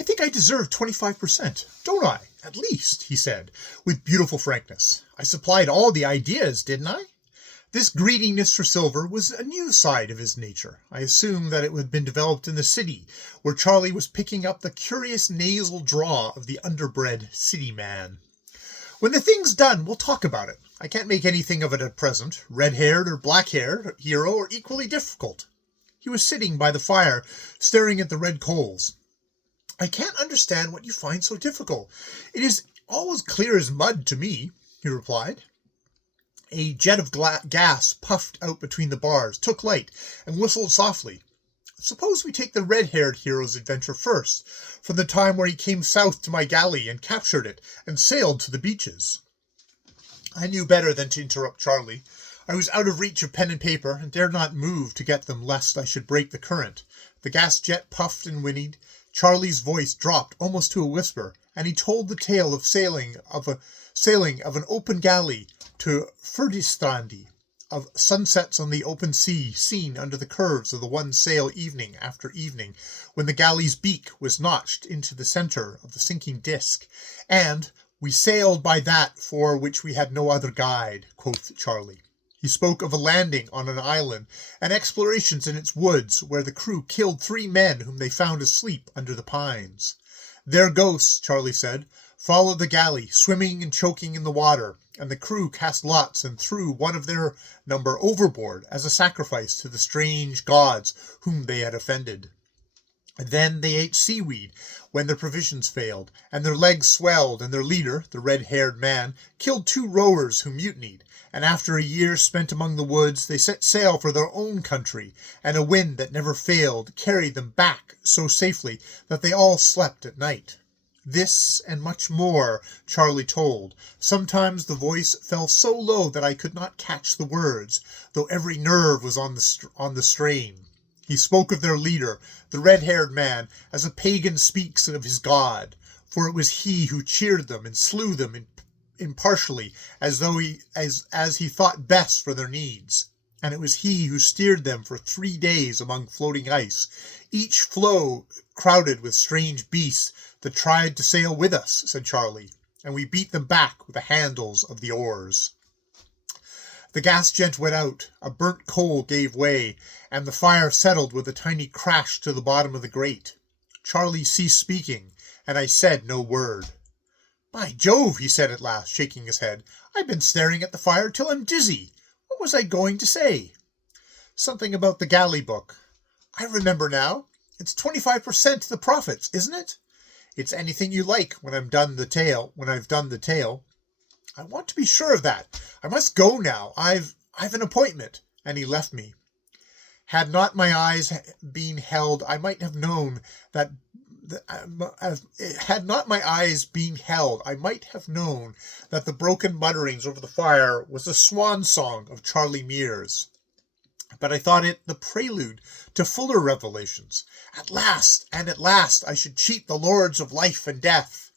I think I deserve 25%, don't I? At least, he said, with beautiful frankness. I supplied all the ideas, didn't I? This greediness for silver was a new side of his nature. I assumed that it had been developed in the city, where Charlie was picking up the curious nasal drawl of the underbred city man. When the thing's done, we'll talk about it. I can't make anything of it at present. Red-haired or black-haired hero are equally difficult. He was sitting by the fire, staring at the red coals. I can't understand what you find so difficult. It is all as clear as mud to me, he replied. A jet of gas puffed out between the bars, took light, and whistled softly. Suppose we take the red-haired hero's adventure first, from the time where he came south to my galley and captured it, and sailed to the beaches. I knew better than to interrupt Charlie. I was out of reach of pen and paper, and dared not move to get them lest I should break the current. The gas jet puffed and whinnied. Charlie's voice dropped almost to a whisper, and he told the tale of sailing of an open galley to Fnst, of sunsets on the open sea seen under the curves of the one sail evening after evening, when the galley's beak was notched into the centre of the sinking disk, and we sailed by that for which we had no other guide, quoth Charlie. He spoke of a landing on an island, and explorations in its woods, where the crew killed 3 men whom they found asleep under the pines. Their ghosts, Charlie said, followed the galley, swimming and choking in the water, and the crew cast lots and threw one of their number overboard as a sacrifice to the strange gods whom they had offended. Then they ate seaweed when their provisions failed, and their legs swelled, and their leader, the red-haired man, killed 2 rowers who mutinied, and after a year spent among the woods they set sail for their own country, and a wind that never failed carried them back so safely that they all slept at night. This and much more Charlie told. Sometimes the voice fell so low that I could not catch the words, though every nerve was on the strain. He spoke of their leader, the red-haired man, as a pagan speaks of his god, for it was he who cheered them and slew them impartially, as he thought best for their needs. And it was he who steered them for 3 days among floating ice, each floe crowded with strange beasts that tried to sail with us, said Charlie, and we beat them back with the handles of the oars. The gas jet went out, a burnt coal gave way, and the fire settled with a tiny crash to the bottom of the grate. Charlie ceased speaking, and I said no word. By Jove, he said at last, shaking his head, I've been staring at the fire till I'm dizzy. What was I going to say? Something about the galley book. I remember now. It's 25% to the profits, isn't it? It's anything you like when I've done the tale. I want to be sure of that. I must go now. I've an appointment. And he left me. Had not my eyes been held, I might have known that the broken mutterings over the fire was the swan song of Charlie Mears. But I thought it the prelude to fuller revelations. At last, I should cheat the lords of life and death.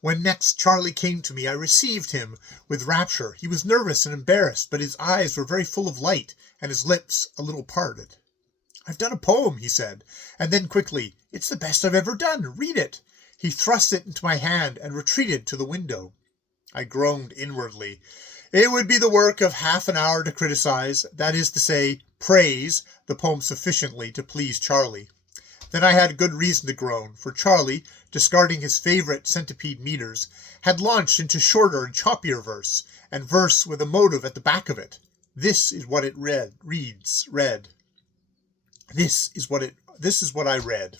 When next Charlie came to me, I received him with rapture. He was nervous and embarrassed, but his eyes were very full of light, and his lips a little parted. I've done a poem, he said, and then quickly, it's the best I've ever done. Read it. He thrust it into my hand and retreated to the window. I groaned inwardly. It would be the work of half an hour to criticize, that is to say, praise, the poem sufficiently to please Charlie. Then I had good reason to groan, for Charlie, discarding his favourite centipede meters, had launched into shorter and choppier verse, and verse with a motive at the back of it. This is what it read. This is what I read.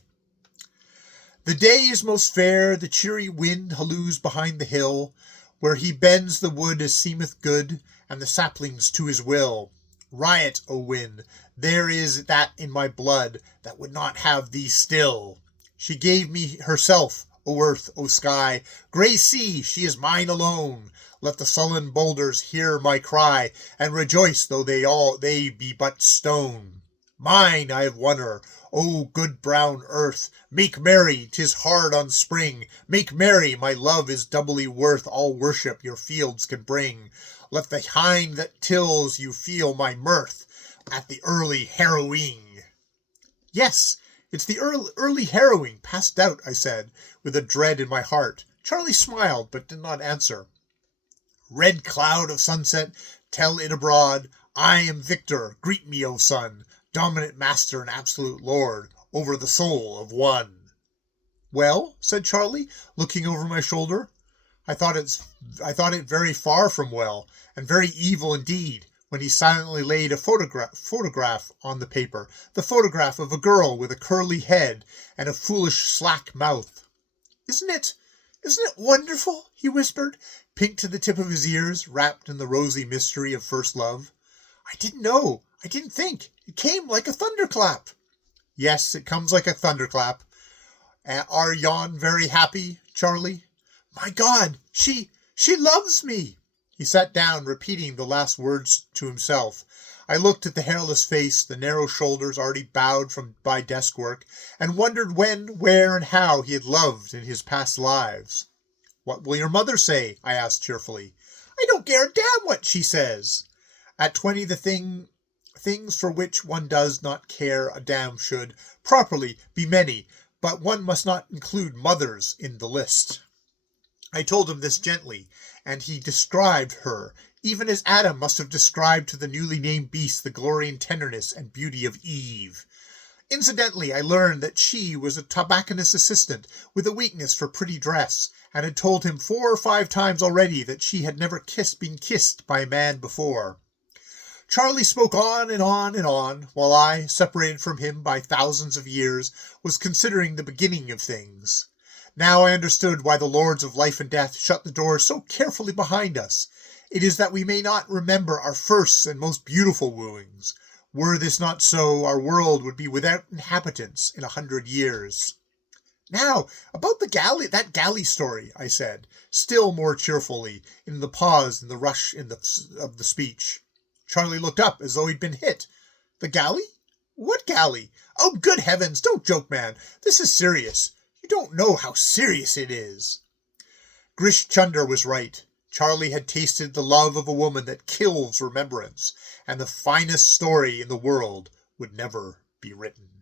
The day is most fair, the cheery wind halloos behind the hill, where he bends the wood as seemeth good, and the saplings to his will. Riot, O wind, there is that in my blood that would not have thee still. She gave me herself, O earth, O sky, grey sea, she is mine alone. Let the sullen boulders hear my cry, and rejoice though they be but stone. Mine, I have won her, O good brown earth, make merry, 'tis hard on spring. Make merry, my love is doubly worth all worship your fields can bring. Let the hind that tills you feel my mirth at the early harrowing. Yes, It's the early harrowing, past doubt, I said, with a dread in my heart. Charlie smiled, but did not answer. Red cloud of sunset, tell it abroad, I am victor, greet me, O sun, dominant master and absolute lord, over the soul of one. Well, said Charlie, looking over my shoulder. I thought it very far from well, and very evil indeed, when he silently laid a photograph on the paper, the photograph of a girl with a curly head and a foolish slack mouth. Isn't it wonderful? He whispered, pink to the tip of his ears, wrapped in the rosy mystery of first love. I didn't know. I didn't think. It came like a thunderclap. Yes, it comes like a thunderclap. Are yon very happy, Charlie? My God, she loves me. He sat down, repeating the last words to himself. I looked at the hairless face, the narrow shoulders already bowed by desk work, and wondered when, where, and how he had loved in his past lives. What will your mother say? I asked cheerfully. I don't care a damn what she says. At 20, the things for which one does not care a damn should, properly, be many, but one must not include mothers in the list. I told him this gently, and he described her, even as Adam must have described to the newly named beast the glory and tenderness and beauty of Eve. Incidentally, I learned that she was a tobacconist's assistant with a weakness for pretty dress, and had told him 4 or 5 times already that she had never been kissed by a man before. Charlie spoke on and on and on, while I, separated from him by thousands of years, was considering the beginning of things. Now I understood why the lords of life and death shut the doors so carefully behind us. It is that we may not remember our first and most beautiful wooings. Were this not so, our world would be without inhabitants in 100 years. Now, about that galley story, I said, still more cheerfully, in the pause and the rush of the speech. Charlie looked up as though he'd been hit. The galley? What galley? Oh, good heavens, don't joke, man. This is serious. You don't know how serious it is. Grish Chunder was right. Charlie had tasted the love of a woman that kills remembrance, and the finest story in the world would never be written.